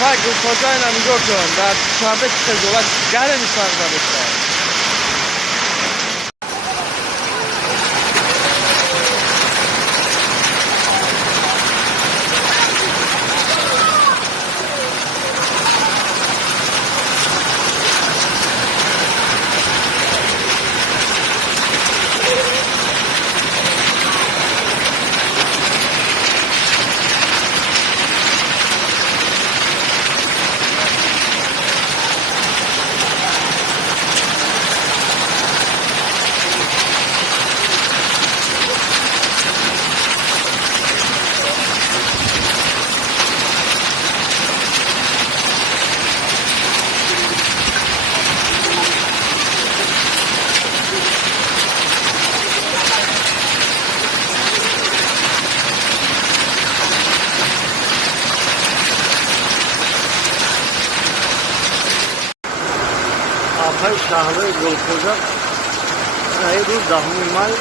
Bak bu kocayla gördüm. Daha dışarıda çıkacaklar. Gelin dışarıda bekler. Altay Şahlı Yolkoca روز دهم مای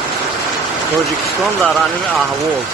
تاجیکستان در انیم اهواز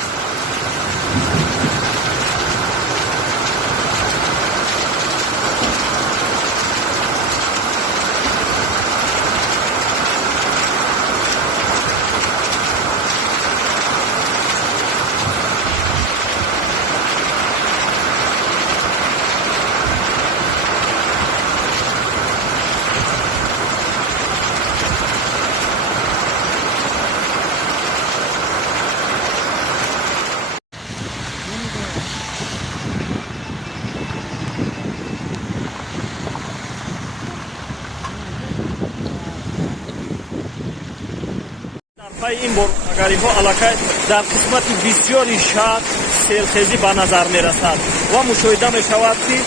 این بارگری ها علاقه در قسمت بسیاری شهر سیلخیزی به نظر می رسد و مشاهده می شود که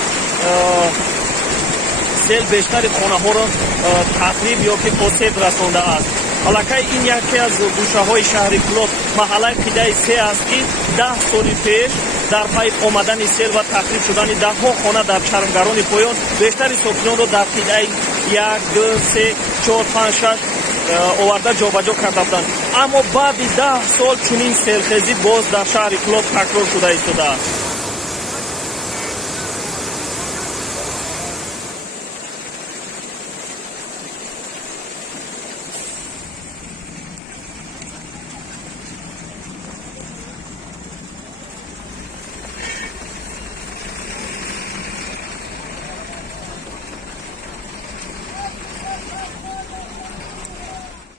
سیل بیشتر خانه ها را تخریب یا که آسیب رسانده است. علاقه این یکی از گوشه های شهر فولاد محله قیده 3 است که 10 سال پیش در پی آمدن سیل و تخریب شدن 10 ها خانه در چرمگران پایان بیشتر ساکنان را در قیده 1 2 3 4 5 6 آورده جابجا کرده بودند، اما بعد 10 سال چنین سیلخیزی باز در شهر فولاد تکرار شده است.